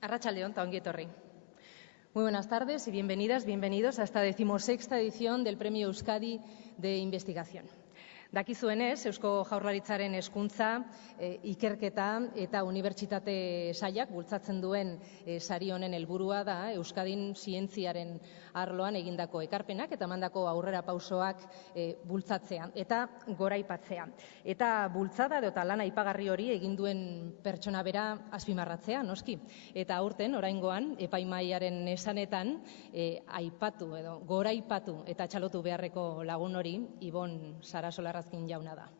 Arratsaldeon eta ongi etorri. Muy buenas tardes y bienvenidos a esta 16ª edición del Premio Euskadi de Investigación. Dakizuenez, Eusko Jaurlaritzaren hezkuntza, ikerketa eta unibertsitate sailak bultzatzen duen sari honen helburua da Euskadin zientziaren arloan egindako ekarpenak eta emandako aurrera pausoak bultzatzea eta goraipatzea. Eta bultzada eta lana aipagarri hori egin duen pertsona bera azpimarratzea, noski. Eta aurten, oraingoan, epaimahaiaren esanetan, aipatu edo goraipatu eta txalotu beharreko lagun hori, Ibon Sarasola jauna da.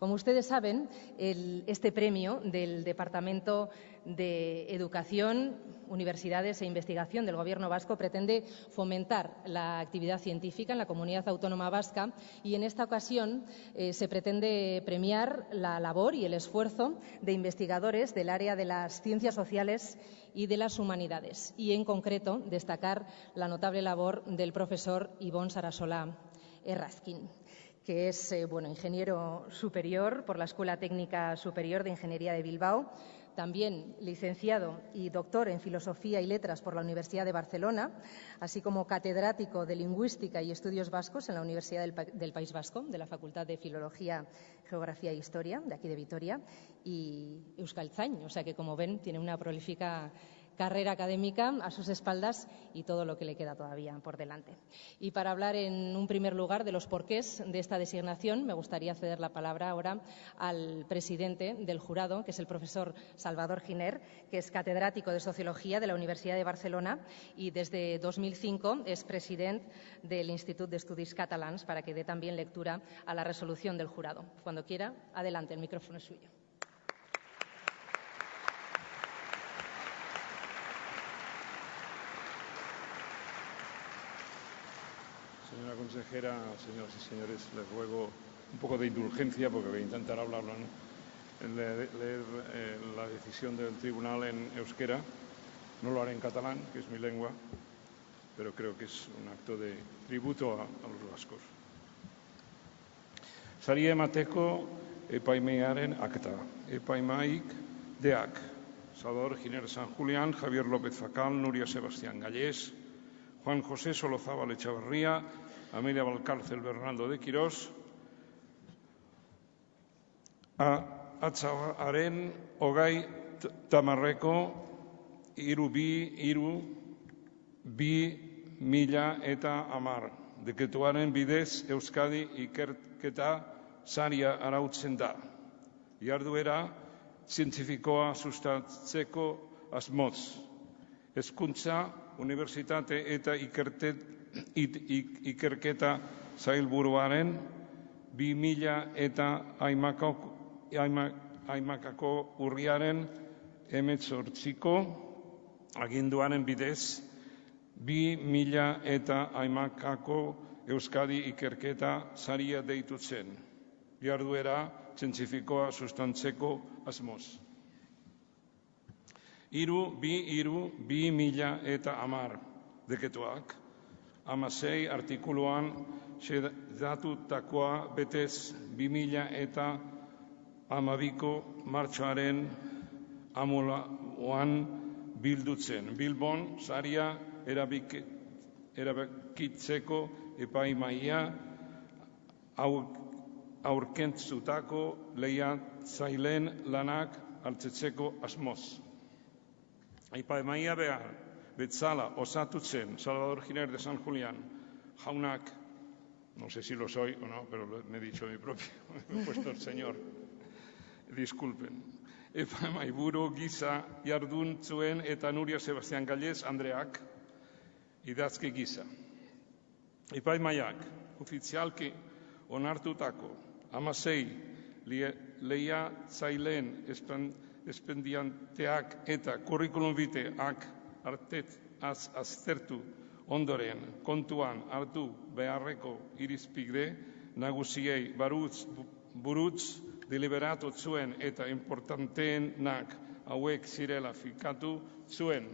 Como ustedes saben, este premio del Departamento de Educación, Universidades e Investigación del Gobierno vasco pretende fomentar la actividad científica en la comunidad autónoma vasca y en esta ocasión se pretende premiar la labor y el esfuerzo de investigadores del área de las ciencias sociales y de las humanidades y, en concreto, destacar la notable labor del profesor Ibon Sarasola Errazkin, que es ingeniero superior por la Escuela Técnica Superior de Ingeniería de Bilbao, también licenciado y doctor en Filosofía y Letras por la Universidad de Barcelona, así como catedrático de Lingüística y Estudios Vascos en la Universidad del País Vasco, de la Facultad de Filología, Geografía e Historia, de aquí de Vitoria, y euskaltzain, o sea que, como ven, tiene una prolífica carrera académica a sus espaldas y todo lo que le queda todavía por delante. Y para hablar en un primer lugar de los porqués de esta designación, me gustaría ceder la palabra ahora al presidente del jurado, que es el profesor Salvador Giner, que es catedrático de Sociología de la Universidad de Barcelona y desde 2005 es presidente del Institut d'Estudis Catalans, para que dé también lectura a la resolución del jurado. Cuando quiera, adelante, el micrófono es suyo. Señora consejera, señoras y señores, les ruego un poco de indulgencia porque voy a intentar hablarlo, ¿no? Leer la decisión del tribunal en euskera. No lo haré en catalán, que es mi lengua, pero creo que es un acto de tributo a los vascos. Sari emateko epaimaiaren akta. Epaimaik deak. Salvador Giner San Julián, Javier López Facal, Nuria Sebastián Gallés, Juan José Solozábal Echavarría, Amelia Valcárcel Bernaldo de Quirós, Atzaren Ogai Tamarreko, Iru bi mila eta amar. Dekretuaren bidez Euskadi ikerketa saria arautzen da. Jarduera zientifikoa sustatzeko asmoz. Hezkuntza, unibertsitate eta ikerketa sailburuaren 2008ko urriaren 18ko aginduaren bidez 2008ko Euskadi ikerketa saria deitu zen. Jarduera zientifikoa sustantzeko asmoz. Bi mila eta amar dekretuak, 16 artikuluan xedatutakoa betez 2012ko martxoaren amulaoan bildutzen. Bilbon saria erabakitzeko epaimahaia aurkeztutako lehiatzaileen lanak hartzeko asmoz. Epaimahaia behar bezala osatu zen Salvador Giner de San Julián jaunak, no sé si lo soy o no, pero me he dicho mi propio, me he puesto el señor, disculpen. Epaimahaiburu gisa jardun zuen eta Nuria Sebastián Gallés Andreak idazki gisa. Epaimahaiak ofizialki onartutako 16 lehiatzaileen espedienteak eta curriculum vitaeak aztertu ondoren kontuan hartu beharreko irizpide nagusiei buruz deliberatu zuen eta importanteenak hauek zirela fikatu zuen.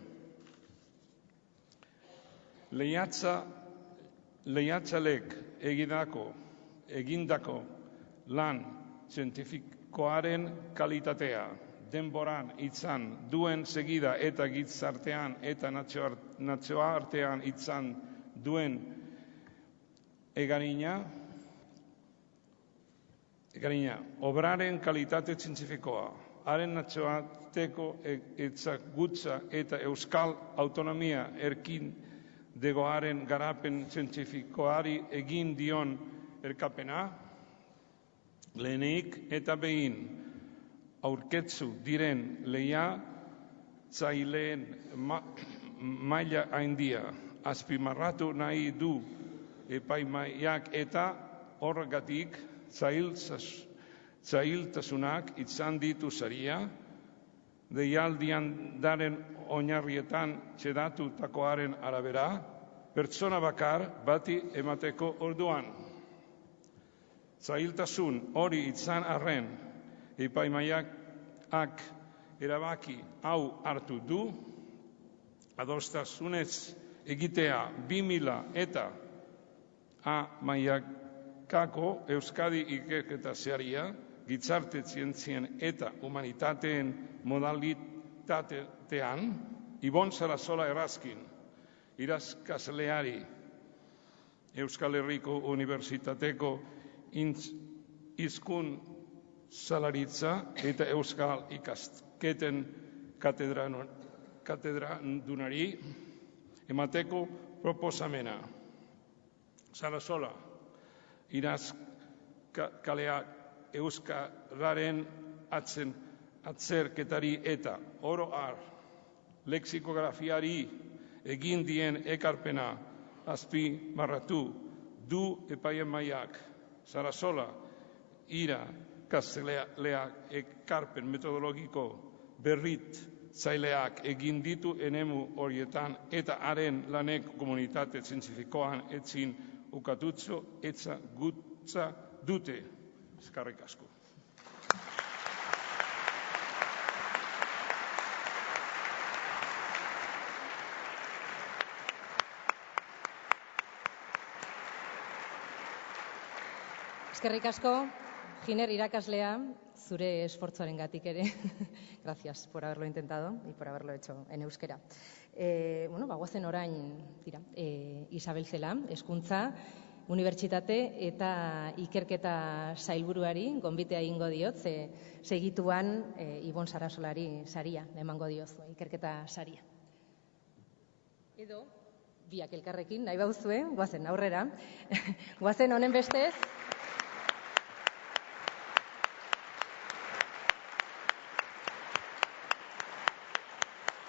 Lehiatzaileek egindako lan zientifikoaren kalitatea, denboran izan duen segida eta gizartean eta nazioartean izan duen eragina, obraren kalitate zientifikoa, haren nazioarteko ezagutza eta euskal autonomia erkidegoaren garapen zientifikoari egin dion erkapena, lehenik eta behin aurkeztu diren lehiatzaileen maila handia azpimarratu nahi du epaimahaiak eta horregatik zailtasunak izan ditu saria, deialdiaren oinarrietan xedatutakoaren arabera, pertsona bakar bati emateko orduan. Zailtasun hori izan arren, epaimahaiak erabaki hau hartu du, adostasunez egitea 2000 eta hamaikako Euskadi ikerketa saria, gizarte zientzien eta humanitateen modalitatean, Ibon Sarasola Errazkin, irakasleari Euskal Herriko Unibertsitateko hizkuntzalaritza eta Euskal ikasketen katedradunari emateko proposamena. Sarasola, iraskaleak euskararen atzerketari eta oro har lexikografiari egin dien ekarpena azpimarratu du epaimahaiak. Sarasola, irakasleak ekarpen metodologiko berritzaileak egin ditu eremu horietan eta haren lanek komunitate zientifikoan ezin ukatutzo ezagutza dute. Eskerrik asko. Eskerrik asko, Giner irakaslea, zure esfortzuarengatik ere. Gracias por haberlo intentado y por haberlo hecho en euskera. Goazen orain, Isabel Cela, hezkuntza, unibertsitate eta ikerketa sailburuari gonbitea egingo diot, segituan Ibon Sarasolari saria emango diozu, ikerketa saria. Edo, biak elkarrekin, nahi bauzue, goazen aurrera, goazen honen bestez,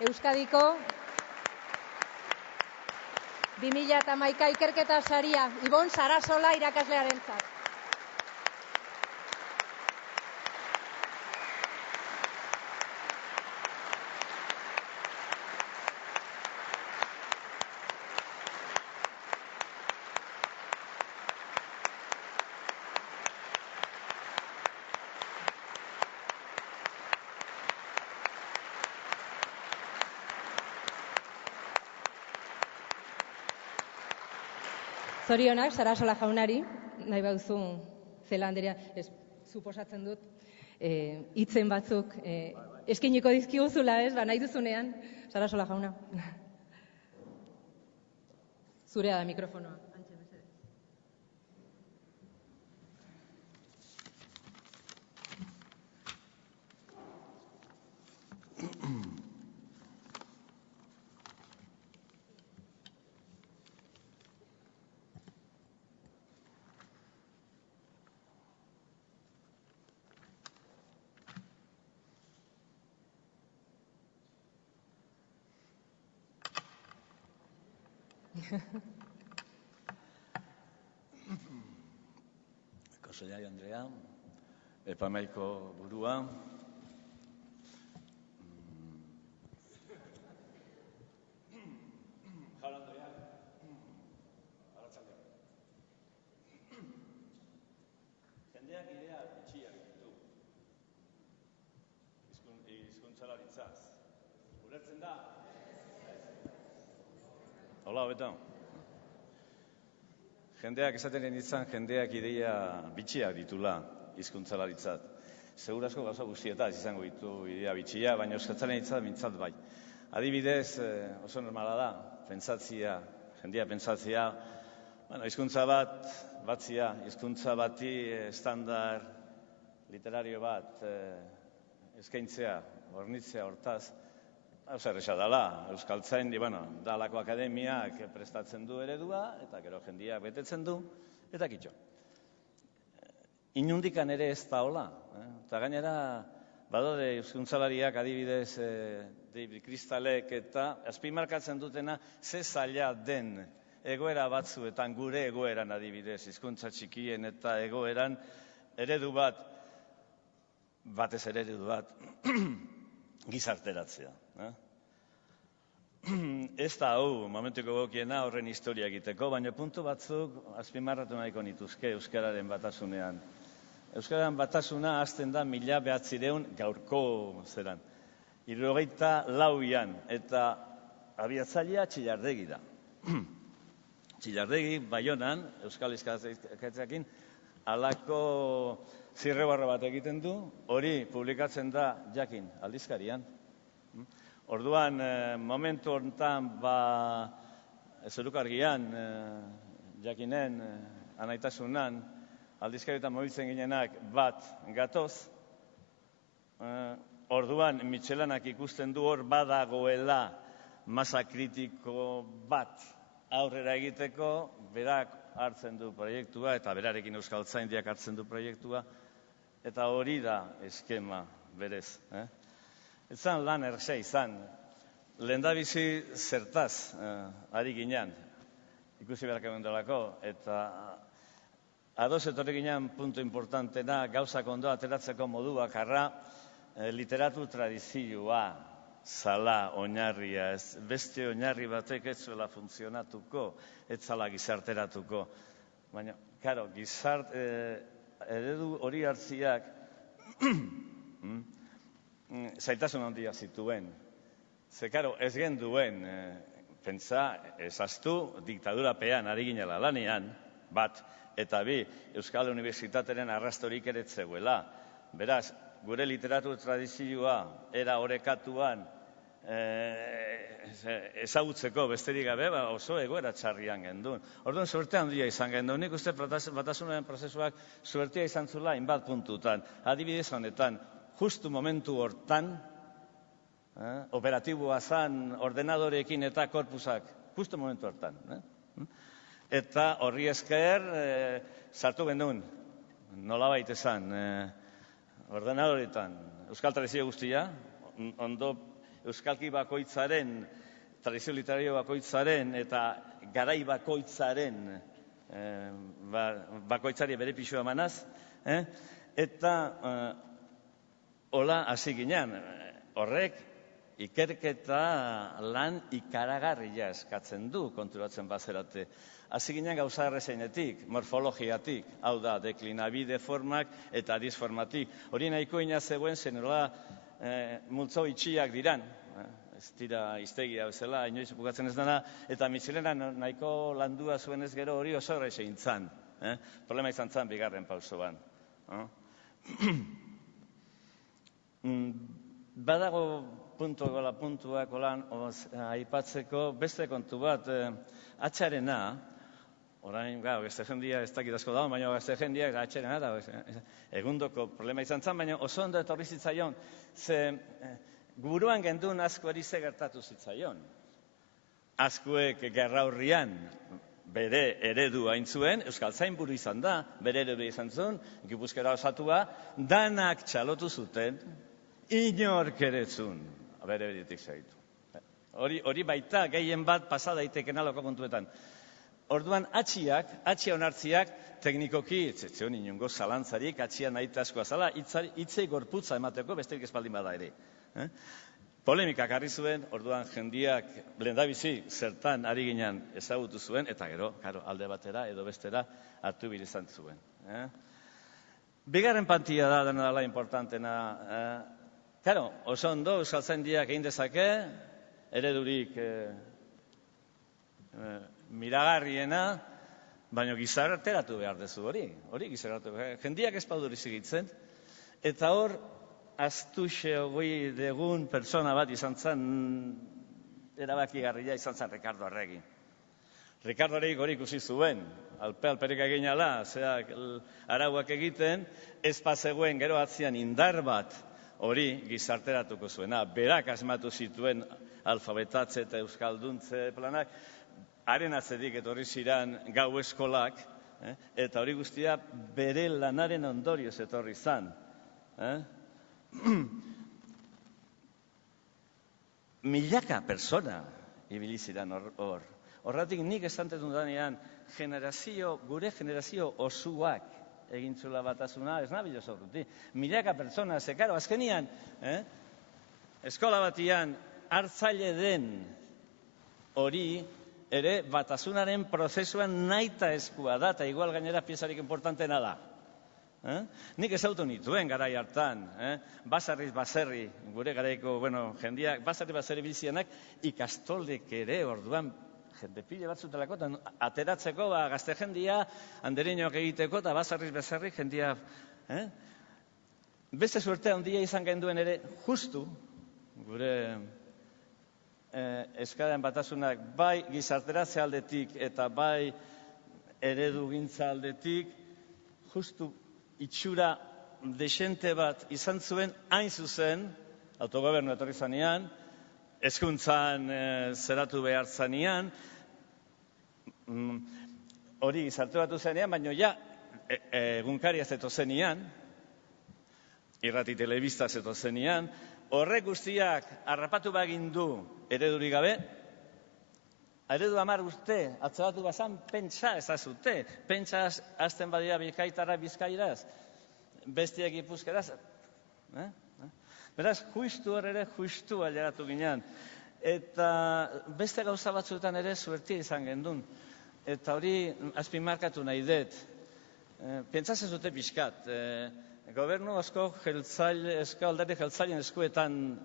Euskadiko 2011 ikerketa saria Ibon Sarasola irakaslearentzat. Zorionak, Sarasola jaunari, nahi bauzu, Cela Anderea, suposatzen dut, hitzen batzuk eskiniko dizkiguzula, nahi duzunean, Sarasola jauna. Zurea da mikrofonoa. Koselari Andrea, epaimahaiko burua, Jaun Andrea, arratsaldeon. Jendeak idea bitxiak ditu, hizkuntzalaritzaz. Ulertzen da? Hola, hobeto. Jendeak esaten izan, jendeak ideia bitxiak ditula hizkuntzalaritzat. Segurazko gauza guztietaz izango ditu idea bitxia, baina euskaltzaren hitzat mintzat bai. Adibidez, oso normala da, pentsatzia, jendia pentsatzia, hizkuntza batzia, hizkuntza bati estandar literario bat eskaintzea, hornitzea hortaz, zer esan dela, euskaltzain, dalako akademiak prestatzen du eredua, eta gero jendia betetzen du, eta kitxo. Inundikan ere ez da hola, eta gainera, badaude euskuntzalariak adibidez David Kristalek eta azpimarkatzen dutena ze zaila den egoera batzuetan, gure egoeran adibidez, hizkuntza txikien eta egoeran eredu bat, batez ere eredu bat, gizarteratzea. Ez da hau, momentuko egokiena horren historia egiteko, baina puntu batzuk azpimarratu nahiko nituzke euskararen batasunean. Euskararen batasuna hasten da 1900 gaurko zeran. 74an, eta abiatzailea Txillardegi da. Txillardegi, Baionan, Euskal Hizkaritzarekin, halako zirriborro bat egiten du, hori publikatzen da jakin aldizkarian. Orduan, momentu honetan, Zorukargian, jakinen, anaitasunan, aldizkarietan mobiltzen ginenak bat gatoz, orduan, Mitxelanak ikusten du hor badagoela masa kritiko bat aurrera egiteko, berak hartzen du proiektua, eta berarekin euskaltzaindiak hartzen du proiektua, eta hori da eskema berez. Ez zan lan erresa izan, lehendabizi zertaz ari ginean, ikusi beharko gendelako, eta ados etorri ginean puntu importantena, gauzak ondo ateratzeko modu bakarra, literatu tradizioa zala oinarria, ez beste oinarri batek ez zuela funtzionatuko, ez zala gizarteratuko. Baina, karo, eredu hori hartziak zaitasun handia zituen. Ze, karo, ez genduen, pentsa, ezaztu, diktadurapean ari ginela lanean, bat, eta bi, Euskal Unibertsitateren arrastorik ere zegoela. Beraz, gure literatur tradizioa era orekatuan ezagutzeko besterik gabe, oso egoera txarrian gendun. Orduan, suerte handia izan gendun. Nik uste batasunaren prozesuak suertea izan zula hainbat puntutan. Adibidez honetan, justu momentu hortan, operatiboa zan ordenadorekin eta korpusak, justu momentu hortan. Eta horri esker, sartu gendun, nolabait esan, ordenadoretan, euskal tradizio guztia, ondo euskalki bakoitzaren, tradizio literario bakoitzaren eta garai bakoitzaren bakoitzari bere pixua emanaz, eta hola hasi ginen, horrek ikerketa lan ikaragarria eskatzen du konturatzen bazerate. Hasi ginen gauza errezeinetik, morfologiatik, hau da, deklinabide formak eta disformatik. Hori nahiko ina zegoen zenela multzo itxiak diran, ez dira iztegia bezala, inoiz bukatzen ez dena, eta Mitxelena nahiko landua zuen ez gero hori oso errezein zan. Problema izan zan bigarren pausoan. Badago puntuak olan aipatzeko beste kontu bat, atxarena, orain, beste jendia ez dakit asko dago, baina beste jendia atxarena da, egundoko problema izan zan, baina oso ondo etorri zitzaion, ze guruan gendun askoari ze gertatu zitzaion. Askoek gerraurrian bere eredu hain zuen, euskaltzainburu izan da, bere eredu izan zuen, Gipuzkoara osatua, danak txalotu zuten, inork eretzun, bere beretik segitu. Hori baita gehien bat pasa daiteken aloko kontuetan. Orduan atxia onartziak, teknikoki, etxeon inongo zalantzarik, atxia nahita askoa zala, hitzei gorputza emateko besterik espaldin bada ere. Polemikak harri zuen, orduan jendiak lehendabizi zertan ari ginen ezagutu zuen, eta gero, alde batera edo bestera hartu izan zuen. Bigarren pantia da dena dela importantena. Oso ondo, euskaltzaindiak egin dezake, eredurik miragarriena, baina gizarteratu behar dezu hori gizarteratu. Jendiak ez pauduri zigitzen, Eta hor, Astuxe hogei degun pertsona bat izan zen, erabakigarria izan zen Ricardo Arregi. Ricardo Arregi hori ikusi zuen, alperik egin ala, arauak egiten, ez zegoen gero atzian indar bat hori gizarteratuko zuena. Berak asmatu zituen alfabetatze eta euskalduntze planak, haren atzetik etorri ziren gau eskolak, eta hori guztia bere lanaren ondorioz etorri zan. Milaka persona ibili ziren hor. Horratik nik esantetun danean, gure generazio osuak egintzula batasuna, ez nabil oso urruti. Milaka persona, zekaro, azkenian, eskola batian hartzaile den hori ere batasunaren prozesuan naita eskua da, eta igual gainera piezarik importantena da. Nik ezautu nituen garai hartan, basarriz-baserri, gure garaiko, jendeak, basarriz-baserri bilzianak, ikastoldek ere orduan, jende pile bat zutelako, ateratzeko, gazte jendia, handeriñoak egiteko, eta basarriz-baserri jendia. Beste suertea handia izan genduen ere, justu, gure eskaren batasunak, bai gizarteratze aldetik, eta bai eredugintza aldetik, justu, itxura desente bat izan zuen, hain zuzen, autogobernu etorri zanean, hezkuntzan zeratu behar zanean, hori gizarteratu zanean, baina ja, egunkaria zeto zenean, irrati telebista zeto zenean, horrek guztiak harrapatu bagin du eredurik gabe, eredu 10 urte, atzabatu bazan, pentsa ezazute. Pentsa azten badira bizkaitara bizkairaz, bestiak gipuzkeraz. Beraz, justu hor ere, justu ailegatu ginen. Eta beste gauza batzuetan ere suertia izan gendun. Eta hori azpimarkatu nahi dut. Pentsatzen zute pixkat. Gobernu asko alderdi jeltzailen eskuetan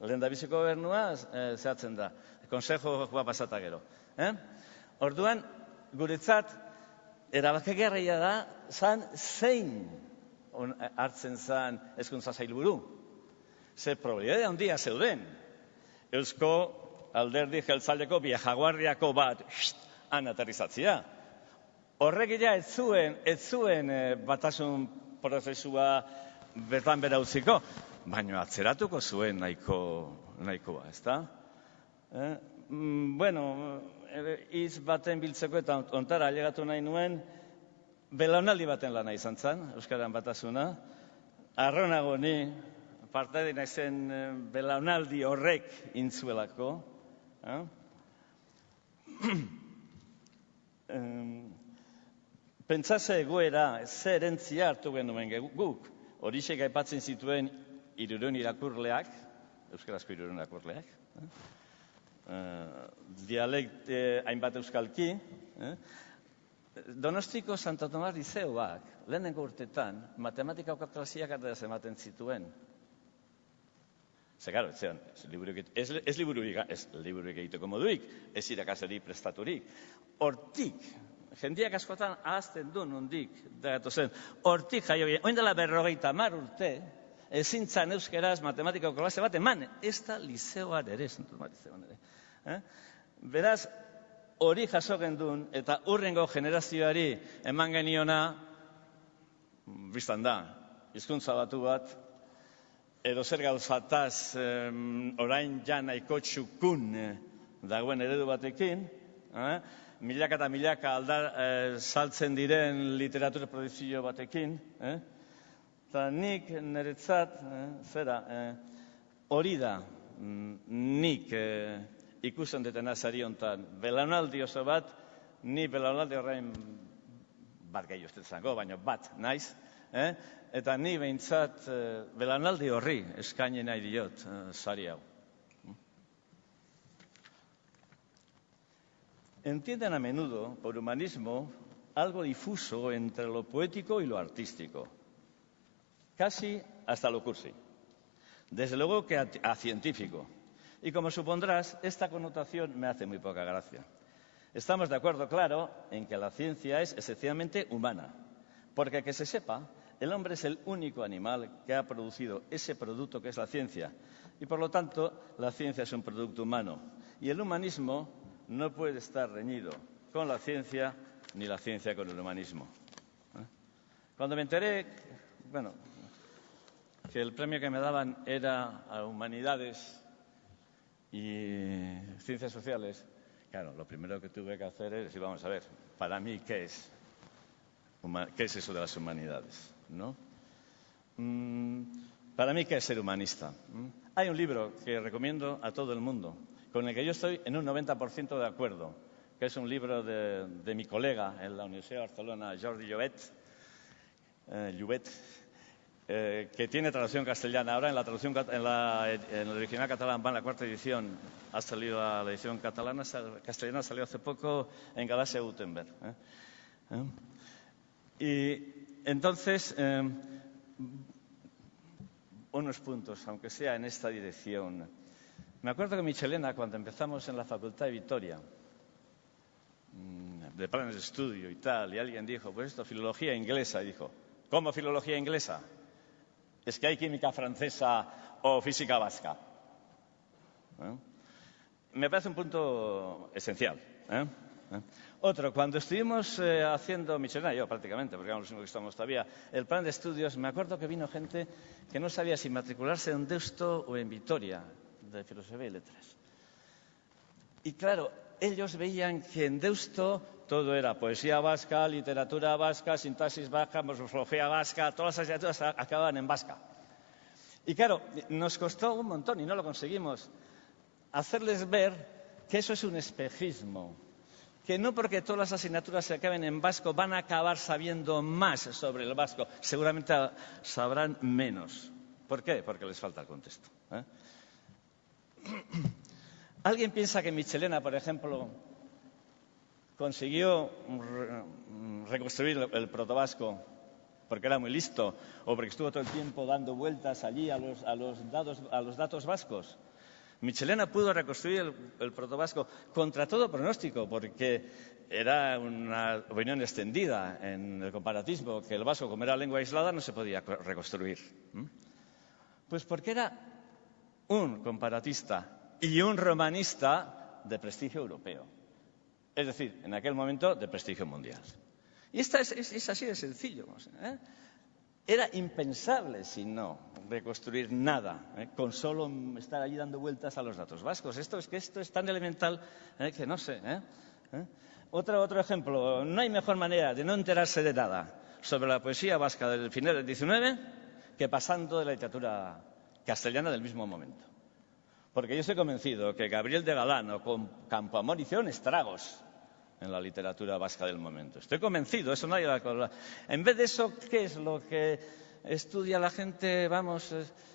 lehendabiziko gobernua zehatzen da. Konsejo joa pasata gero. Orduan, guretzat, erabakigarria da, zein hartzen zan hezkuntza sailburu. Ze probabilidade handia zeuden. Eusko alderdi jeltzaleko Biajaguardiako bat han aterrizatzea. Horrekila ez zuen batasun prozesua bertan bera utziko, baina atzeratuko zuen nahikoa, ezta? Hitz baten biltzeko eta ontara ailegatu nahi nuen, belaunaldi baten lana izan zen, Euskaran batasuna. Arronago ni, partaide naizen belaunaldi horrek intzuelako. Pentsatze egoera, ze erentzia hartu genuen guk, horixek aipatzen zituen 300 irakurleak, euskarazko 300 irakurleak, dialekte hainbat euskalki, Donostiko Santo Tomas Lizeoak, lehenengo urtetan, matematika okaklasiak ataz ematen zituen. Zegaro, ez libururik egiteko moduik, ez irakasari prestaturik. Hortik, jendiak askotan ahazten du nondik, zen, hortik jaio ginen, oindela 50 urte, ezintzan euskeraz matematika okaklase bat eman, ez da lizeoan ere, Santo Tomas Lizeoan ere. Beraz, hori jaso gendun, eta hurrengo generazioari eman geniona, biztan da, hizkuntza batu bat, edo zer gauzataz orain ja nahiko txukun dagoen eredu batekin, milaka eta milaka saltzen diren literatura produzio batekin, eta nik niretzat, hori da, nik ikusten detena zari honetan, belaunaldi oso bat, ni belaunaldi horrein bat gehi ustezango, baina bat naiz, eta ni behintzat belaunaldi horri eskaini nahi diot sari hau. Entienden a menudo por humanismo algo difuso entre lo poético y lo artístico, casi hasta lo cursi, desde luego que a científico. Y como supondrás, esta connotación me hace muy poca gracia. Estamos de acuerdo, claro, en que la ciencia es esencialmente humana, porque que se sepa, El hombre es el único animal que ha producido ese producto que es la ciencia. Y por lo tanto, la ciencia es un producto humano. Y el humanismo no puede estar reñido con la ciencia ni la ciencia con el humanismo. Cuando me enteré, que el premio que me daban era a Humanidades y Ciencias Sociales, claro, lo primero que tuve que hacer es decir, vamos a ver, para mí, ¿qué es eso de las humanidades? ¿No? Para mí, ¿qué es ser humanista? Hay un libro que recomiendo a todo el mundo, con el que yo estoy en un 90% de acuerdo, que es un libro de mi colega en la Universidad de Barcelona, Jordi Llobet, que tiene traducción castellana. Ahora en el original catalán va en la 4ª edición, ha salido la edición castellana salió hace poco en Galaxia Gutenberg. Y entonces, unos puntos, aunque sea en esta dirección. Me acuerdo que Michelena, cuando empezamos en la Facultad de Vitoria, de planes de estudio y tal, y alguien dijo, pues esto, filología inglesa, y dijo, ¿cómo filología inglesa? Es que hay química francesa o física vasca. Me parece un punto esencial. Otro, cuando estuvimos haciendo, Michelena y yo prácticamente, porque éramos los únicos que estamos todavía, el plan de estudios, me acuerdo que vino gente que no sabía si matricularse en Deusto o en Vitoria, de Filosofía y Letras. Y claro, ellos veían que en Deusto todo era poesía vasca, literatura vasca, sintaxis vasca, morfología vasca, todas las asignaturas acababan en vasca. Y claro, nos costó un montón, y no lo conseguimos, hacerles ver que eso es un espejismo, que no porque todas las asignaturas se acaben en vasco van a acabar sabiendo más sobre el vasco, seguramente sabrán menos. ¿Por qué? Porque les falta el contexto. ¿Alguien piensa que Michelena, por ejemplo, consiguió reconstruir el protovasco porque era muy listo o porque estuvo todo el tiempo dando vueltas allí a los datos vascos? Michelena pudo reconstruir el protovasco contra todo pronóstico, porque era una opinión extendida en el comparatismo que el vasco, como era lengua aislada, no se podía reconstruir. Pues porque era un comparatista y un romanista de prestigio europeo. Es decir, en aquel momento de prestigio mundial. Y esto es así de sencillo. Era impensable, si no, reconstruir nada, con solo estar allí dando vueltas a los datos vascos. Esto es tan elemental que no sé. Otro ejemplo, no hay mejor manera de no enterarse de nada sobre la poesía vasca del final del XIX que pasando de la literatura castellana del mismo momento. Porque yo estoy convencido que Gabriel de Galán o Campoamor hicieron estragos en la literatura vasca del momento. Estoy convencido, eso nadie va a... En vez de eso, ¿qué es lo que estudia la gente?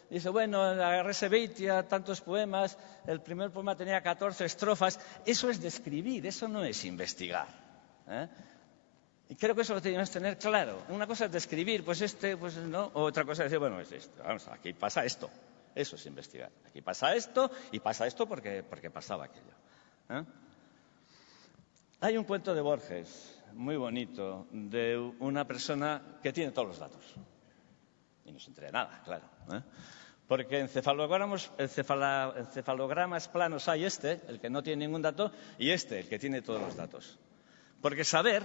Dice, bueno, agarré Sebeitia, tantos poemas, el primer poema tenía 14 estrofas. Eso es describir, eso no es investigar. Y creo que eso lo tenemos que tener claro. Una cosa es describir, pues no. Otra cosa es decir, bueno, es esto. Vamos, aquí pasa esto. Eso es investigar. Aquí pasa esto y pasa esto porque pasaba aquello. Hay un cuento de Borges, muy bonito, de una persona que tiene todos los datos. Y no se entera de nada, claro. Porque encefalogramas planos hay el que no tiene ningún dato, y el que tiene todos los datos. Porque saber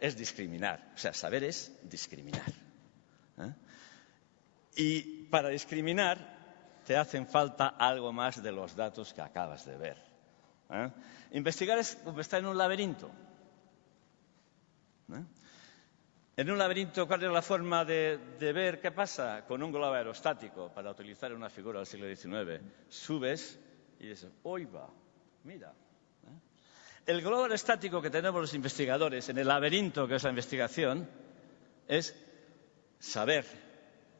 es discriminar. O sea, saber es discriminar. Y para discriminar te hacen falta algo más de los datos que acabas de ver. Investigar es como estar en un laberinto. En un laberinto, ¿cuál es la forma de ver qué pasa? Con un globo aerostático, para utilizar una figura del siglo XIX. Subes y dices, ¡oiga! Mira. El globo aerostático que tenemos los investigadores en el laberinto que es la investigación es saber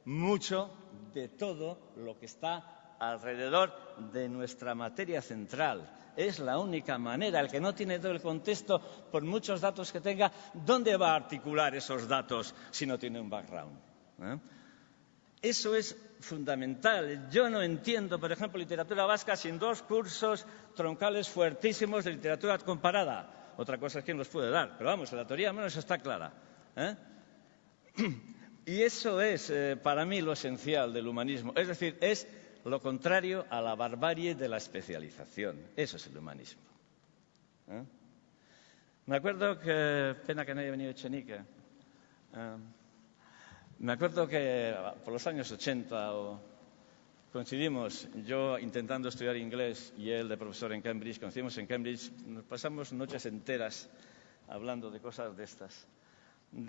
mucho de todo lo que está alrededor de nuestra materia central. Es la única manera. El que no tiene todo el contexto, por muchos datos que tenga, ¿dónde va a articular esos datos si no tiene un background? Eso es fundamental. Yo no entiendo, por ejemplo, literatura vasca sin 2 cursos troncales fuertísimos de literatura comparada. Otra cosa es quién los puede dar, pero vamos, la teoría menos está clara. Y eso es para mí lo esencial del humanismo. Es decir, es lo contrario a la barbarie de la especialización. Eso es el humanismo. Me acuerdo que, pena que no haya venido Echenique, me acuerdo que por los años 80 coincidimos, yo intentando estudiar inglés y él de profesor en Cambridge, coincidimos en Cambridge, nos pasamos noches enteras hablando de cosas de estas,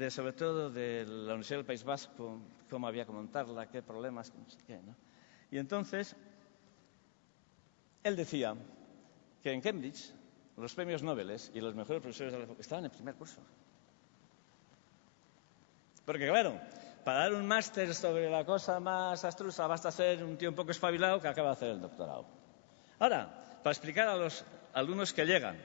sobre todo de la Universidad del País Vasco, cómo había que montarla, qué problemas, qué, ¿no? Y entonces, él decía que en Cambridge los premios Nobel y los mejores profesores de la época estaban en primer curso. Porque claro, para dar un máster sobre la cosa más abstrusa basta ser un tío un poco espabilado que acaba de hacer el doctorado. Ahora, para explicar a los alumnos que llegan,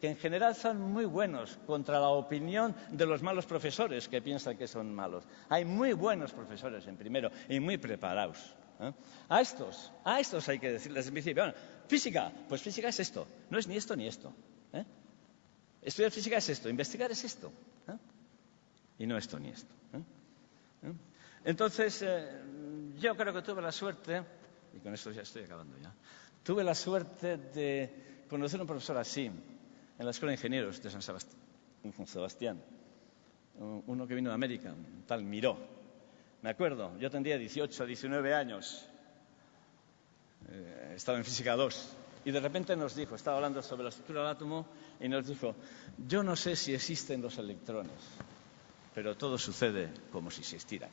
que en general son muy buenos contra la opinión de los malos profesores que piensan que son malos. Hay muy buenos profesores en primero y muy preparados. A estos hay que decirles en principio, bueno, física, pues física es esto, no es ni esto ni esto. Estudiar física es esto, investigar es esto, y no esto ni esto. Entonces, yo creo que tuve la suerte, y con esto ya estoy acabando ya, tuve la suerte de conocer a un profesor así, en la Escuela de Ingenieros de San Sebastián, uno que vino de América, un tal Miró. Me acuerdo, yo tendría 18, 19 años, estaba en Física 2, y de repente nos dijo, estaba hablando sobre la estructura del átomo, y nos dijo, yo no sé si existen los electrones, pero todo sucede como si existieran.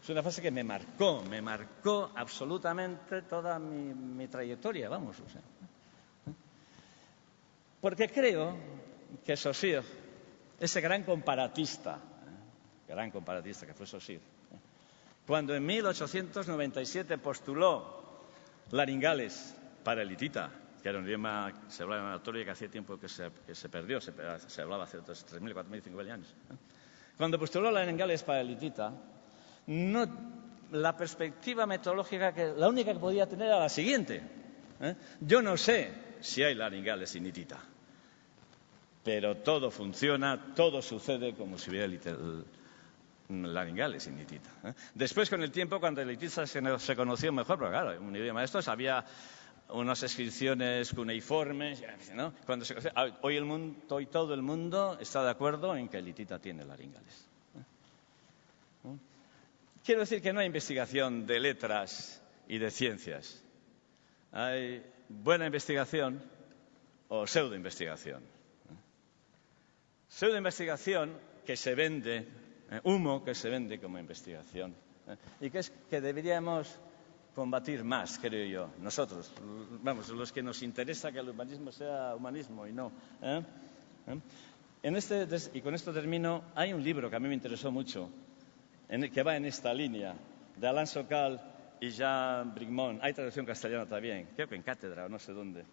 Es una frase que me marcó absolutamente toda mi trayectoria, vamos. O sea. Porque creo que Saussure, ese gran comparatista que fue Saussure, cuando en 1897 postuló laringales para el hitita, que era un idioma que se hablaba en Anatolia que hacía tiempo que se perdió, se hablaba hace 3.000, 4.000, 5.000 años. Cuando postuló laringales para el hitita, la perspectiva metodológica, la única que podía tener era la siguiente. Yo no sé si hay laringales sin hitita, pero todo funciona, todo sucede como si hubiera laringales sin hitita. Después, con el tiempo, cuando el hitita se conoció mejor, pero claro, un idioma de estos había unas inscripciones cuneiformes, ¿no? Hoy todo el mundo está de acuerdo en que el hitita tiene laringales. Quiero decir que no hay investigación de letras y de ciencias. Hay buena investigación o pseudoinvestigación. Pseudoinvestigación que se vende, humo que se vende como investigación. Y que deberíamos combatir más, creo yo, nosotros, vamos, los que nos interesa que el humanismo sea humanismo y no. Y con esto termino, hay un libro que a mí me interesó mucho, que va en esta línea, de Alain Sokal y Jean Bricmont. Hay traducción castellana también, creo que en Cátedra o no sé dónde,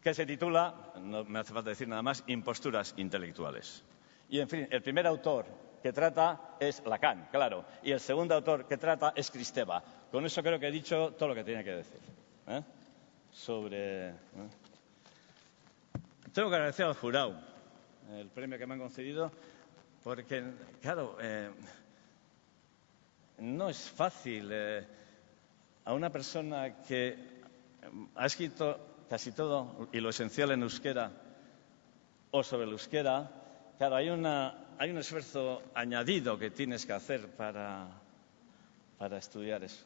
que se titula, no me hace falta decir nada más, Imposturas intelectuales. Y en fin, el primer autor que trata es Lacan, claro, y el segundo autor que trata es Kristeva. Con eso creo que he dicho todo lo que tenía que decir sobre... Tengo que agradecer al jurado el premio que me han concedido, porque, claro, no es fácil a una persona que ha escrito casi todo y lo esencial en euskera o sobre el euskera, claro, hay un esfuerzo añadido que tienes que hacer para estudiar eso.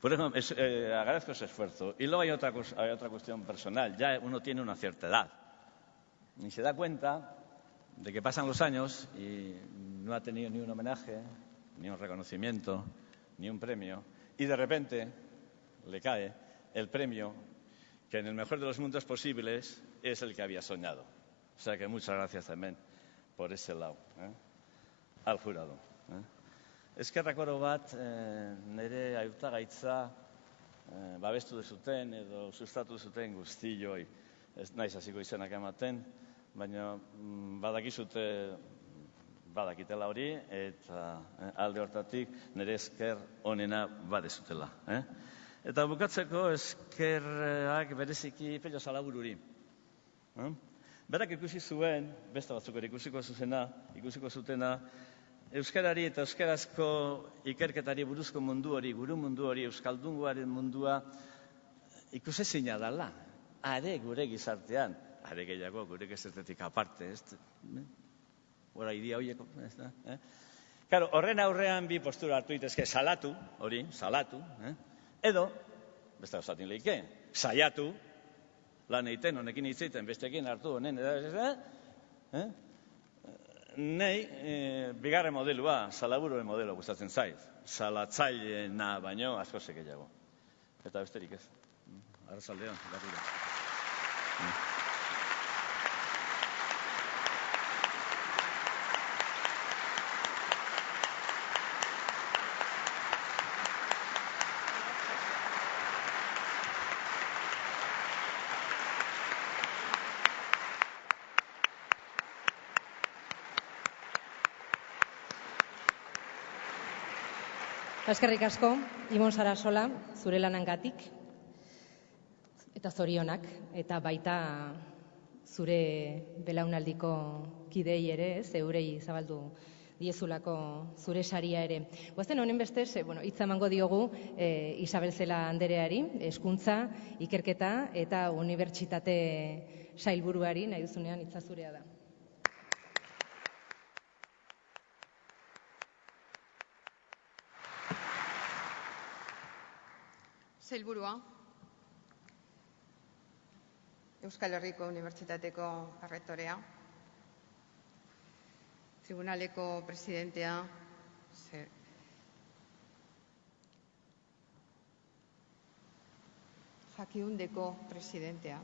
Por eso agradezco ese esfuerzo. Y luego hay otra cuestión personal. Ya uno tiene una cierta edad y se da cuenta de que pasan los años y no ha tenido ni un homenaje, ni un reconocimiento, ni un premio, y de repente le cae el premio que en el mejor de los mundos posibles es el que había soñado. O sea que muchas gracias también por ese lado, al jurado. Eskerrak oro bat nire hautagaitza babestu duzuten edo sustatu zuten guztioi. Ez naiz hasiko izenak ematen, baina badakitela hori eta alde hortatik nire esker onena badezutela. Eta bukatzeko eskerrak bereziki Pello Salabururi. Berak ikusi zuen, beste batzuk ere ikusiko zutena, euskarari eta euskarazko ikerketari buruzko mundu hori, guru mundu hori, euskaldungoaren mundua ikusezina dela. Are gure gizartean, are gehiago gure gizartetik aparte, ez? Gora idia horieko, ez da? Claro, horren aurrean bi postura hartu ditezke, salatu, edo, beste gauzatin lehike, saiatu, lan egiten, honekin hitzeiten, bestekin hartu honen, Nei, bigarren modelua, salabururen modelo gustatzen zaiz. Salatzaileena baino asko gehiago. Eta besterik ez. Arratsaldeon, berriro. Eskerrik asko, Ibon Sarasola, zure lanangatik, eta zorionak, eta baita zure belaunaldiko kidei ere, zeurei zabaldu diezulako zure saria ere. Goazen honen bestez, hitza emango diogu Isabel Zela andereari, hezkuntza, ikerketa eta unibertsitate sailburuari, nahi duzunean hitza zurea da. Sailburua, Euskal Herriko Unibertsitateko erretorea, tribunaleko presidentea, jakiundeko presidentea,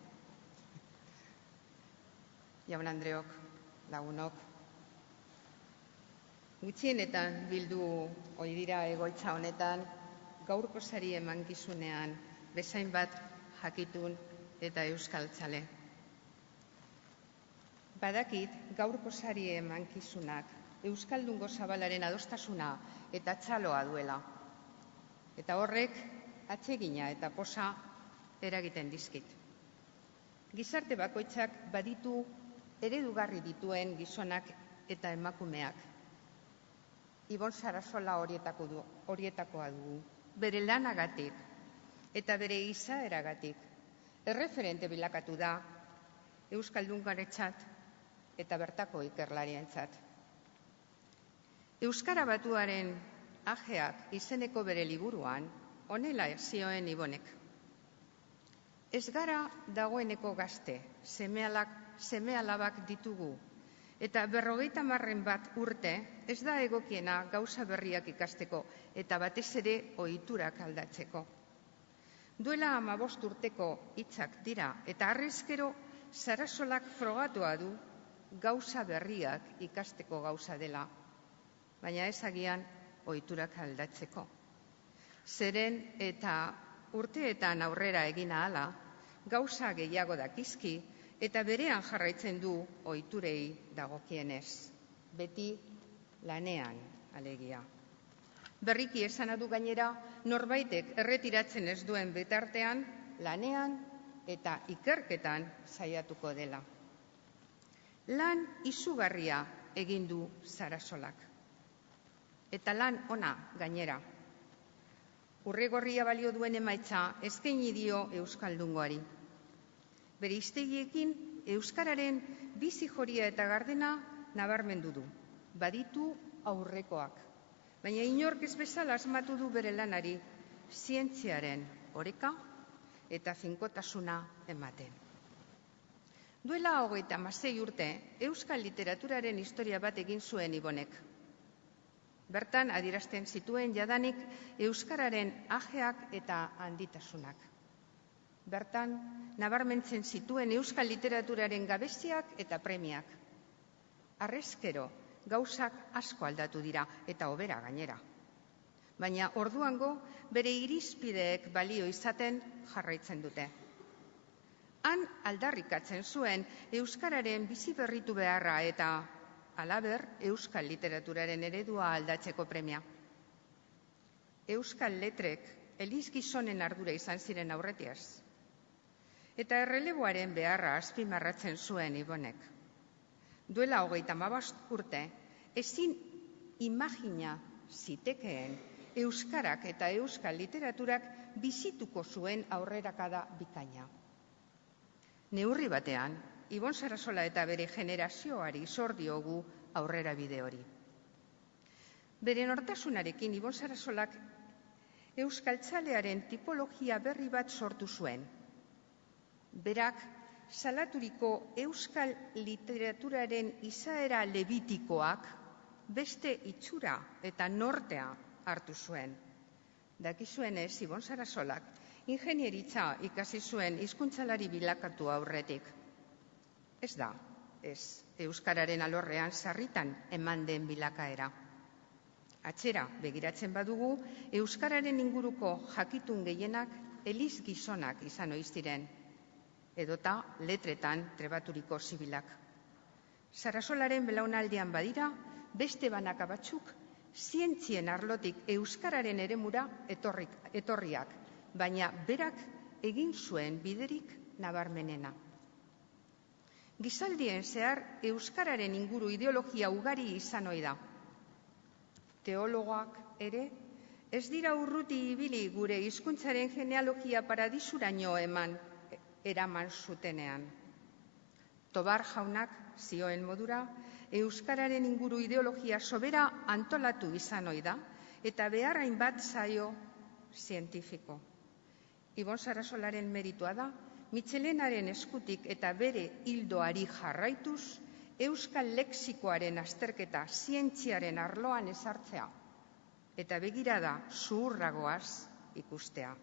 jaun-andreok, lagunok, gutxienetan bildu ohi dira egoitza honetan, gaurko sari emankizunean bezain bat jakitun eta euskaltzale. Badakit gaurko sari emankizunak euskaldungo zabalaren adostasuna eta txaloa duela. Eta horrek atsegina eta posa eragiten dizkit. Gizarte bakoitzak baditu eredugarri dituen gizonak eta emakumeak. Ibon Sarasola horietakoa dugu. Bere lanagatik eta bere izaeragatik erreferente bilakatu da euskaldungarentzat eta bertako ikerlarientzat. Euskara batuaren ajeak izeneko bere liburuan honela zioen Ibonek. Ez gara dagoeneko gazte, seme-alabak ditugu, eta 50 urte ez da egokiena gauza berriak ikasteko eta batez ere ohiturak aldatzeko. Duela 15 urteko hitzak dira eta harrezkero Sarasolak frogatua du gauza berriak ikasteko gauza dela, baina ez agian ohiturak aldatzeko. Zeren eta urteetan aurrera egin ahala, gauza gehiago dakizki, eta berean jarraitzen du ohiturei dagokienez, beti lanean alegia. Berriki esana du gainera, norbaitek erretiratzen ez duen bitartean, lanean eta ikerketan saiatuko dela. Lan izugarria egin du Sarasolak. Eta lan ona gainera. Urregorria balio duen emaitza eskaini dio euskaldungoari. Bere hiztegiekin euskararen bizi joria eta gardena nabarmendu du. Baditu aurrekoak. Baina inork ez bezala asmatu du bere lanari zientziaren oreka eta finkotasuna ematen. Duela 36 urte, euskal literaturaren historia bat egin zuen Ibonek. Bertan adierazten zituen jadanik euskararen ajeak eta handitasunak. Bertan nabarmentzen zituen euskal literaturaren gabeziak eta premiak. Harrezkero gauzak asko aldatu dira eta hobera gainera. Baina orduango bere irizpideek balio izaten jarraitzen dute. Han aldarrikatzen zuen euskararen bizi berritu beharra eta halaber euskal literaturaren eredua aldatzeko premia. Euskal letrek elizgizonen ardura izan ziren aurretiaz. Eta erreleboaren beharra azpimarratzen zuen Ibonek. Duela 35 urte, ezin imagina zitekeen euskarak eta euskal literaturak bizituko zuen aurrerakada bikaina. Neurri batean, Ibon Sarasola eta bere generazioari zor diogu aurrera bide hori. Bere nortasunarekin Ibon Sarasolak euskaltzalearen tipologia berri bat sortu zuen. Berak salaturiko euskal literaturaren izaera lebitikoak beste itxura eta nortea hartu zuen. Dakizuenez, Ibon Sarasolak ingenieritza ikasi zuen hizkuntzalari bilakatu aurretik. Ez da, euskararen alorrean sarritan eman den bilakaera. Atzera begiratzen badugu, euskararen inguruko jakitun gehienak eliz gizonak izan ohi ziren, edota letretan trebaturiko zibilak. Sarasolaren belaunaldian badira, beste banaka batzuk zientzien arlotik euskararen eremura etorriak, baina berak egin zuen biderik nabarmenena. Gizaldien zehar euskararen inguru ideologia ugari izan ohi da. Teologoak ere ez dira urruti ibili gure hizkuntzaren genealogia paradisuraino eraman zutenean. Tobar jaunak zioen modura, euskararen inguru ideologia sobera antolatu izan ohi da, eta behar hainbat zaio zientifiko. Ibon Sarasolaren meritua da, Mitxelenaren eskutik eta bere hildoari jarraituz, euskal lexikoaren azterketa zientziaren arloan ezartzea, eta begirada zuhurragoaz ikustea.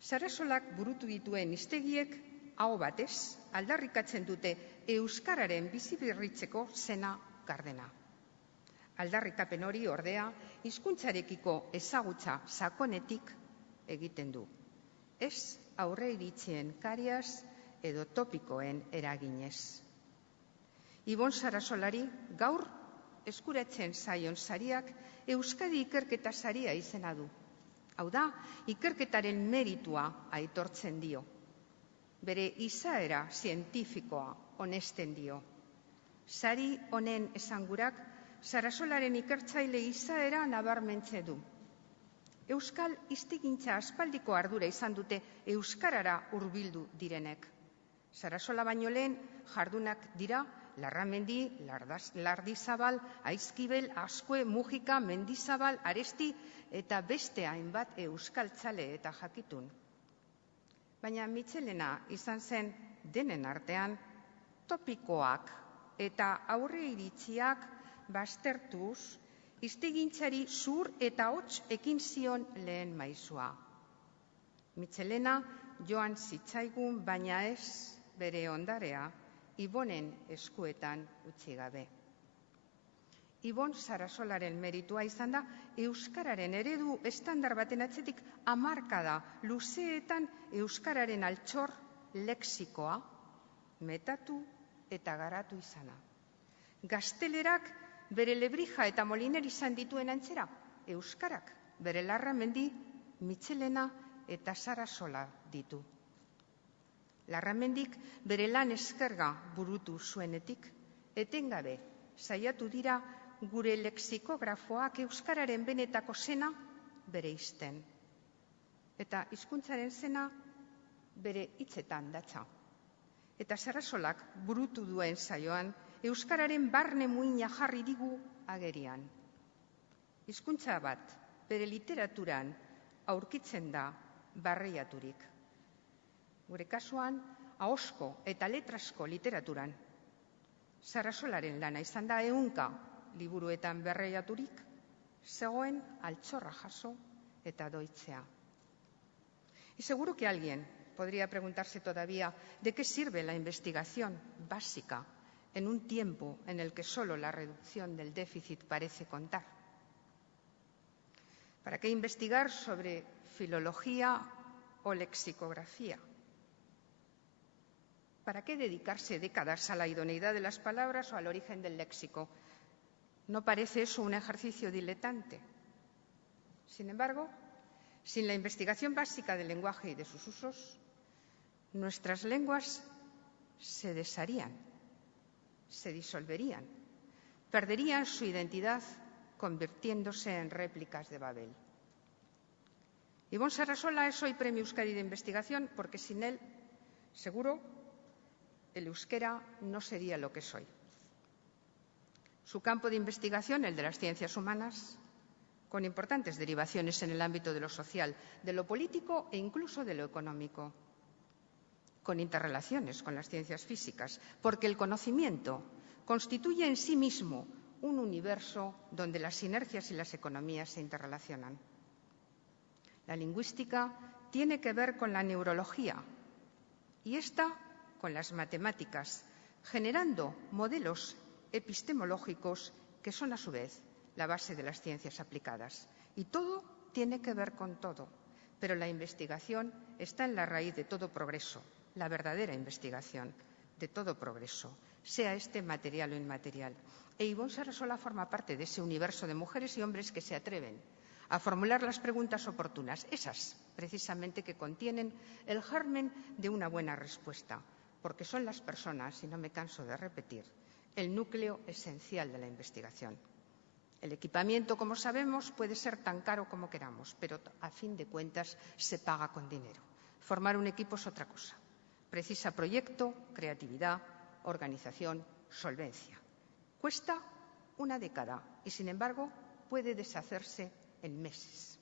Sarasolak burutu dituen hiztegiek aho batez aldarrikatzen dute euskararen bizibirritzeko zena gardena. Aldarrikapen hori ordea hizkuntzarekiko ezagutza sakonetik egiten du. Ez aurreiritzien kariaz edo topikoen eraginez. Ibon Sarasolari gaur eskuratzen zaion sariak Euskadi ikerketa saria izena du. Hau da, ikerketaren meritua aitortzen dio. Bere izaera zientifikoa onesten dio. Sari honen esangurak Sarasolaren ikertzaile izaera nabarmentze du. Euskal hiztegintza aspaldiko ardura izan dute euskarara hurbildu direnek. Sarasola baino lehen jardunak dira Larramendi, Lardizabal, Aizkibel, Azkue, Mujika, Mendizabal, Aresti eta beste hainbat euskaltzale eta jakitun. Baina Mitxelena izan zen denen artean topikoak eta aurreiritziak baztertuz hiztegintzari zur eta hots ekin zion lehen maisua. Mitxelena joan zitzaigun, baina ez bere ondarea Ibonen eskuetan utzi gabe. Ibon Sarasolaren meritua izan da euskararen eredu estandar baten atzetik hamarkada luzeetan euskararen altxor lexikoa metatu eta garatu izana. Gaztelerak bere Lebrija eta Moliner izan dituen antzera, euskarak bere Larramendi, Mitxelena eta Sarasola ditu. Larramendik bere lan eskerga burutu zuenetik, etengabe saiatu dira gure lexikografoak euskararen benetako zena bere izten. Eta hizkuntzaren zena bere hitzetan datza. Eta Sarasolak burutu duen saioan, euskararen barne muina jarri digu agerian. Hizkuntza bat bere literaturan aurkitzen da barreiaturik. Gure kasuan, ahozko eta letrasko literaturan. Sarasolaren lana izan da 100 liburuetan barreiaturik, zegoen altxorra jaso eta doitzea. Y seguro que alguien podría preguntarse todavía de qué sirve la investigación básica en un tiempo en el que solo la reducción del déficit parece contar. ¿Para qué investigar sobre filología o lexicografía? ¿Para qué dedicarse décadas a la idoneidad de las palabras o al origen del léxico? ¿No parece eso un ejercicio diletante? Sin embargo, sin la investigación básica del lenguaje y de sus usos, nuestras lenguas se desharían, se disolverían, perderían su identidad convirtiéndose en réplicas de Babel. Ibon Sarasola es hoy Premio Euskadi de Investigación porque sin él, seguro, el euskera no sería lo que es hoy. Su campo de investigación, el de las ciencias humanas, con importantes derivaciones en el ámbito de lo social, de lo político e incluso de lo económico, con interrelaciones con las ciencias físicas, porque el conocimiento constituye en sí mismo un universo donde las sinergias y las economías se interrelacionan. La lingüística tiene que ver con la neurología y esta con las matemáticas, generando modelos epistemológicos que son a su vez la base de las ciencias aplicadas. Y todo tiene que ver con todo, pero la investigación está en la raíz de todo progreso, la verdadera investigación de todo progreso, sea este material o inmaterial. E Ibon Sarasola forma parte de ese universo de mujeres y hombres que se atreven a formular las preguntas oportunas, esas precisamente que contienen el germen de una buena respuesta, porque son las personas, y no me canso de repetir, el núcleo esencial de la investigación. El equipamiento, como sabemos, puede ser tan caro como queramos, pero a fin de cuentas se paga con dinero. Formar un equipo es otra cosa. Precisa proyecto, creatividad, organización, solvencia. Cuesta una década y, sin embargo, puede deshacerse en meses.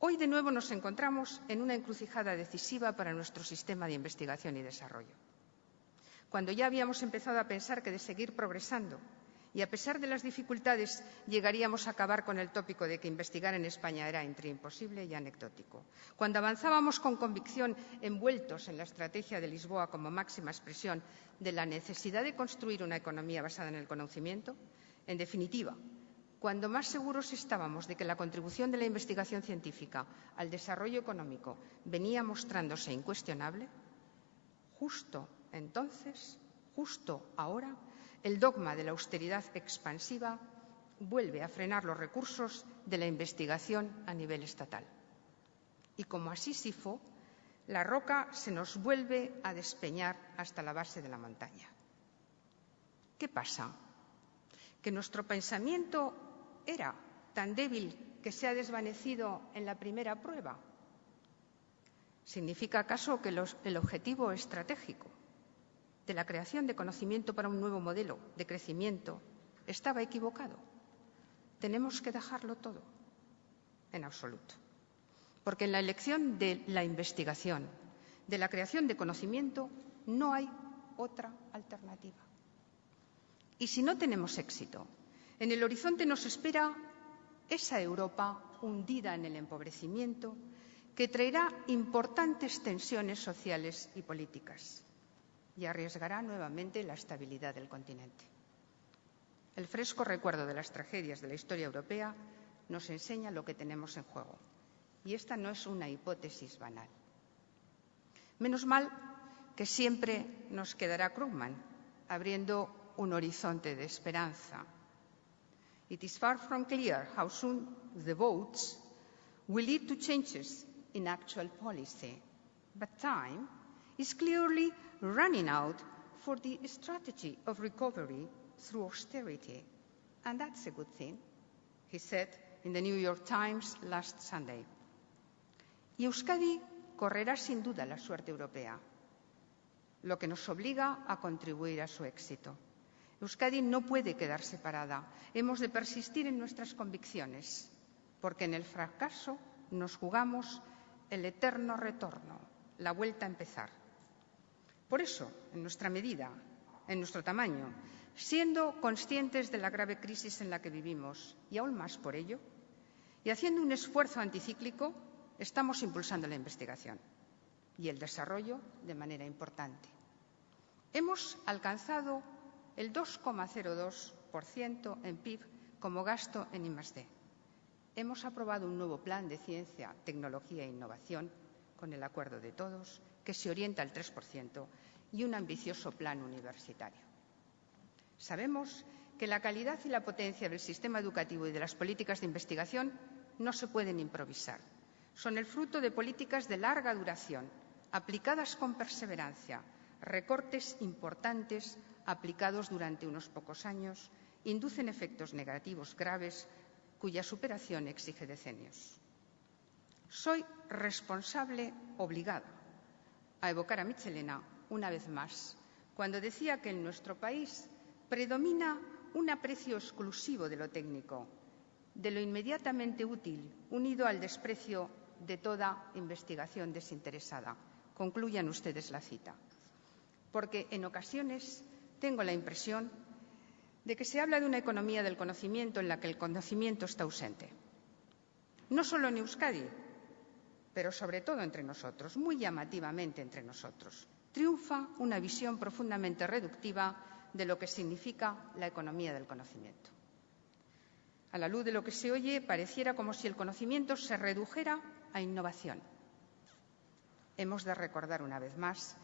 Hoy, de nuevo, nos encontramos en una encrucijada decisiva para nuestro sistema de investigación y desarrollo. Cuando ya habíamos empezado a pensar que de seguir progresando y a pesar de las dificultades llegaríamos a acabar con el tópico de que investigar en España era entre imposible y anecdótico. Cuando avanzábamos con convicción envueltos en la estrategia de Lisboa como máxima expresión de la necesidad de construir una economía basada en el conocimiento, en definitiva, cuando más seguros estábamos de que la contribución de la investigación científica al desarrollo económico venía mostrándose incuestionable, justo entonces, justo ahora, el dogma de la austeridad expansiva vuelve a frenar los recursos de la investigación a nivel estatal. Y como a Sísifo, la roca se nos vuelve a despeñar hasta la base de la montaña. ¿Qué pasa? ¿Que nuestro pensamiento era tan débil que se ha desvanecido en la primera prueba? ¿Significa acaso que el objetivo estratégico de la creación de conocimiento para un nuevo modelo de crecimiento estaba equivocado? ¿Tenemos que dejarlo todo? En absoluto. Porque en la elección de la investigación, de la creación de conocimiento, no hay otra alternativa. Y si no tenemos éxito, en el horizonte nos espera esa Europa hundida en el empobrecimiento que traerá importantes tensiones sociales y políticas y arriesgará nuevamente la estabilidad del continente. El fresco recuerdo de las tragedias de la historia europea nos enseña lo que tenemos en juego. Y esta no es una hipótesis banal. Menos mal que siempre nos quedará Krugman abriendo un horizonte de esperanza. It is far from clear how soon the votes will lead to changes in actual policy, but time is clearly running out for the strategy of recovery through austerity. And that's a good thing, he said in the New York Times last Sunday. Y Euskadi correrá sin duda la suerte europea, lo que nos obliga a contribuir a su éxito. Euskadi no puede quedarse parada. Hemos de persistir en nuestras convicciones, porque en el fracaso nos jugamos el eterno retorno, la vuelta a empezar. Por eso, en nuestra medida, en nuestro tamaño, siendo conscientes de la grave crisis en la que vivimos, y aún más por ello, y haciendo un esfuerzo anticíclico, estamos impulsando la investigación y el desarrollo de manera importante. Hemos alcanzado el 2,02% en PIB como gasto en I+D. Hemos aprobado un nuevo plan de ciencia, tecnología e innovación con el acuerdo de todos, que se orienta al 3%, y un ambicioso plan universitario. Sabemos que la calidad y la potencia del sistema educativo y de las políticas de investigación no se pueden improvisar. Son el fruto de políticas de larga duración, aplicadas con perseverancia, recortes importantes aplicados durante unos pocos años, inducen efectos negativos graves cuya superación exige decenios. Soy responsable obligada a evocar a Michelena una vez más, cuando decía que en nuestro país predomina un aprecio exclusivo de lo técnico, de lo inmediatamente útil, unido al desprecio de toda investigación desinteresada. Concluyan ustedes la cita. Porque en ocasiones tengo la impresión de que se habla de una economía del conocimiento en la que el conocimiento está ausente. No solo en Euskadi, pero sobre todo entre nosotros, muy llamativamente entre nosotros. Triunfa una visión profundamente reductiva de lo que significa la economía del conocimiento. A la luz de lo que se oye, pareciera como si el conocimiento se redujera a innovación. Hemos de recordar una vez más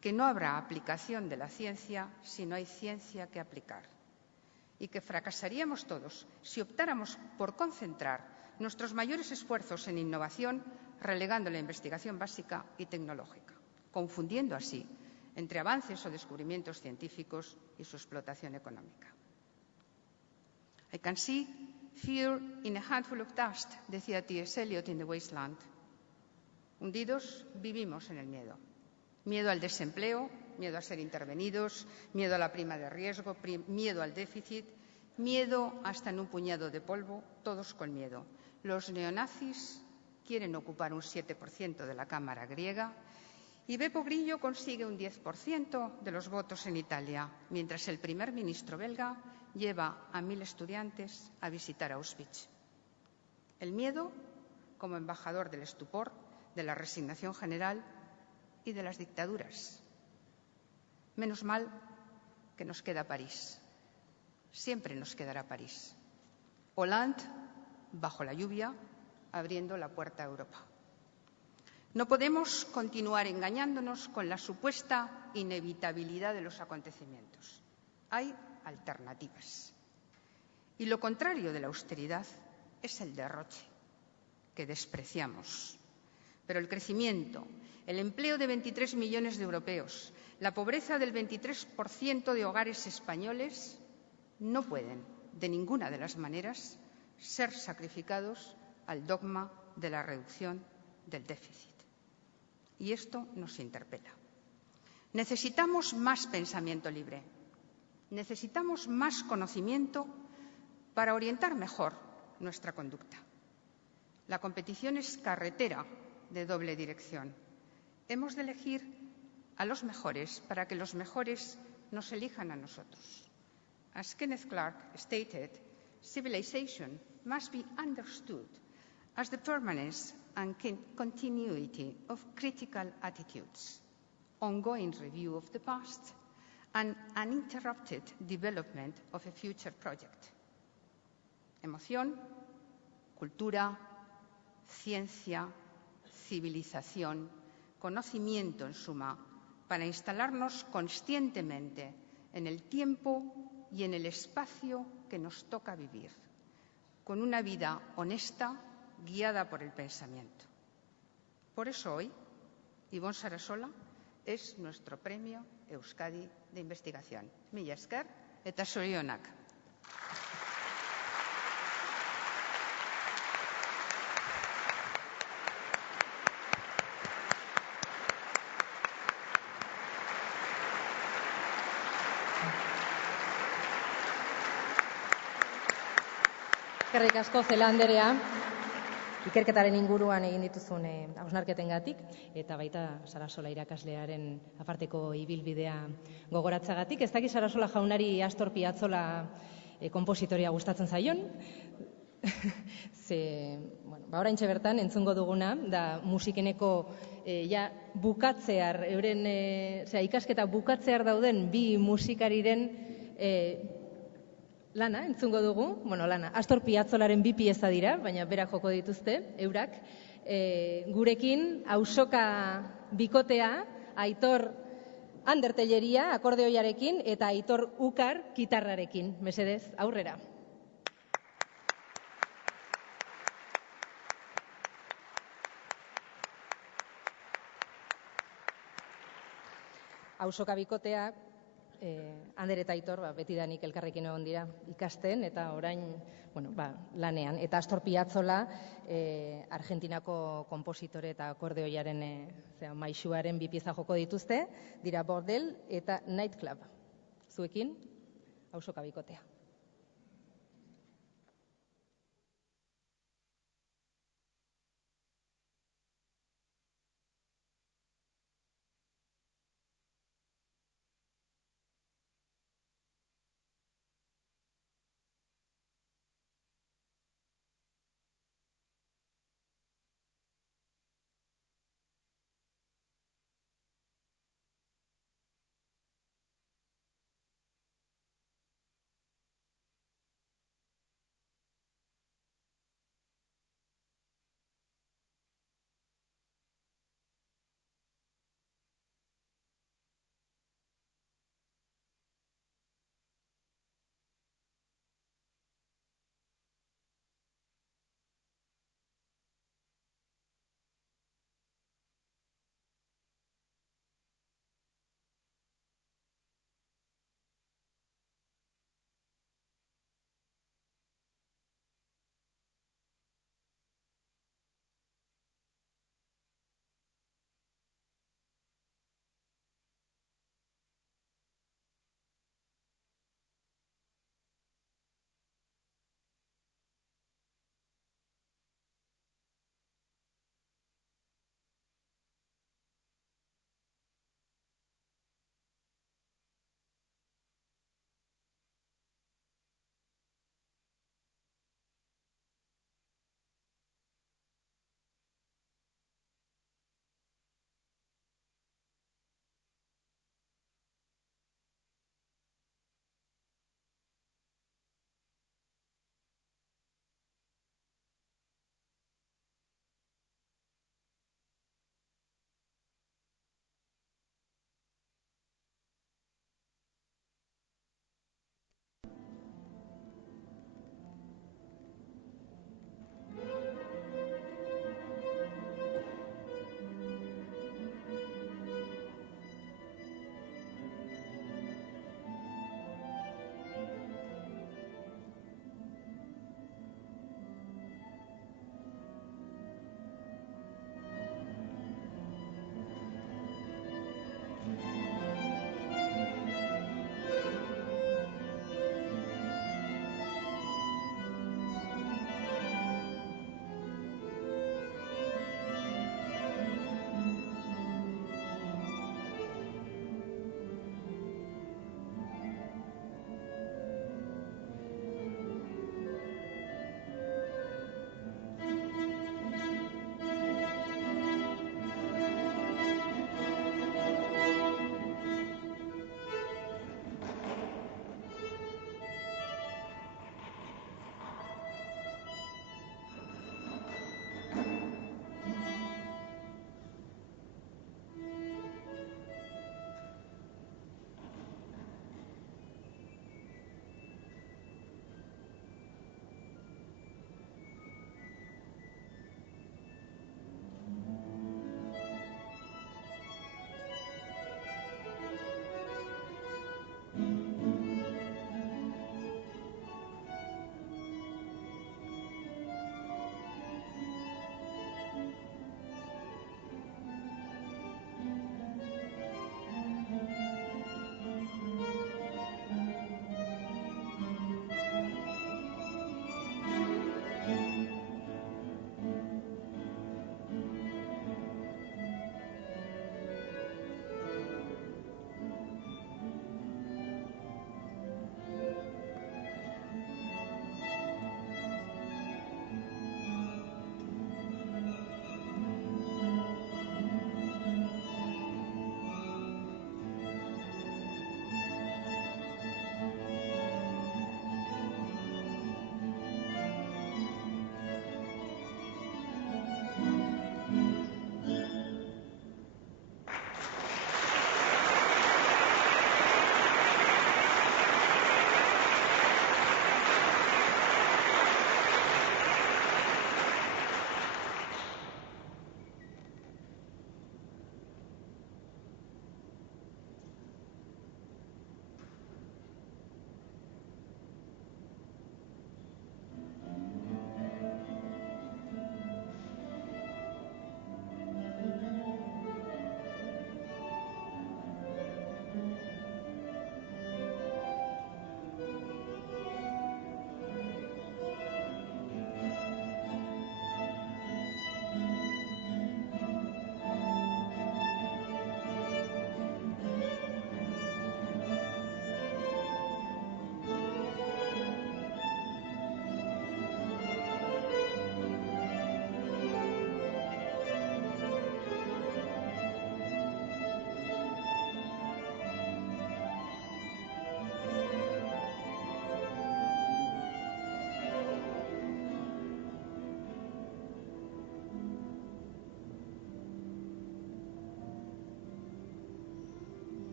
que no habrá aplicación de la ciencia si no hay ciencia que aplicar y que fracasaríamos todos si optáramos por concentrar nuestros mayores esfuerzos en innovación relegando la investigación básica y tecnológica, confundiendo así entre avances o descubrimientos científicos y su explotación económica. I can see fear in a handful of dust, decía T.S. Eliot in The Wasteland. Hundidos vivimos en el miedo. Miedo al desempleo, miedo a ser intervenidos, miedo a la prima de riesgo, miedo al déficit, miedo hasta en un puñado de polvo, todos con miedo. Los neonazis quieren ocupar un 7% de la Cámara griega y Beppe Grillo consigue un 10% de los votos en Italia, mientras el primer ministro belga lleva a 1.000 estudiantes a visitar Auschwitz. El miedo como embajador del estupor, de la resignación general y de las dictaduras. Menos mal que nos queda París. Siempre nos quedará París. Hollande, bajo la lluvia, abriendo la puerta a Europa. No podemos continuar engañándonos con la supuesta inevitabilidad de los acontecimientos. Hay alternativas. Y lo contrario de la austeridad es el derroche, que despreciamos. Pero el crecimiento, el empleo de 23 millones de europeos, la pobreza del 23% de hogares españoles no pueden, de ninguna de las maneras, ser sacrificados al dogma de la reducción del déficit. Y esto nos interpela. Necesitamos más pensamiento libre. Necesitamos más conocimiento para orientar mejor nuestra conducta. La competición es carretera de doble dirección. Hemos de elegir a los mejores para que los mejores nos elijan a nosotros. As Kenneth Clark stated, civilization must be understood as the permanence and continuity of critical attitudes, ongoing review of the past, and uninterrupted development of a future project. Emoción, cultura, ciencia, civilización, conocimiento en suma, para instalarnos conscientemente en el tiempo y en el espacio que nos toca vivir, con una vida honesta, guiada por el pensamiento. Por eso hoy, Ibon Sarasola es nuestro premio Euskadi de investigación. Mila esker eta zorionak. Eskerrik asko, Celaá anderea, ikerketaren inguruan egin dituzun hausnarketengatik eta baita Sarasola irakaslearen aparteko ibilbidea gogoratzagatik. Ez dakit Sarasola jaunari Astor Piazzolla konpositoria gustatzen zaion. Oraintxe bertan entzungo duguna da musikeneko bukatzear, euren ikasketa bukatzear dauden bi musikariren lana, entzungo dugu, lana, Astor Piazzolaren bi pieza dira, baina berak joko dituzte, eurak. Gurekin, ausoka bikotea, Aitor Ander Telleria, akordeoiarekin, eta Aitor Ukar, gitarrarekin. Mesedez, aurrera. Auzoka bikotea, Ander eta Aitor betidanik elkarrekin egon dira ikasten eta orain lanean. Eta Astor Piazzolla, Argentinako konpositore eta akordeoiaren maisuaren bi pieza joko dituzte, dira Bordel eta Nightclub. Zuekin, Auzoka bikotea.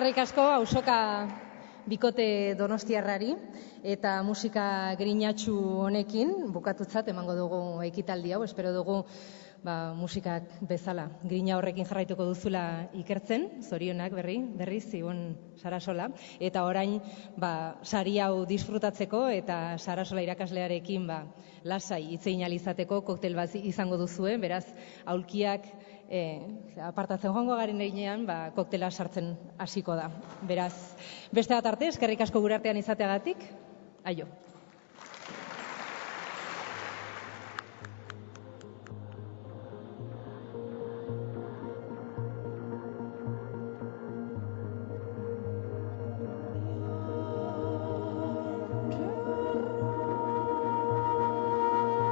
eskerrik asko auzoka bikote donostiarrari eta musika grinatxu honekin bukatutzat emango dugu ekitaldi hau. Espero dugu musikak bezala grina horrekin jarraituko duzula ikertzen, zorionak berriz Ibon Sarasola, eta orain sari hau disfrutatzeko eta Sarasola irakaslearekin lasai hitz egin ahal izateko koktel bat izango duzue, beraz aulkiak apartatzen joango garen heinean koktela sartzen hasiko da. Beraz, beste bat arte, eskerrik asko gure artean izateagatik. Aio.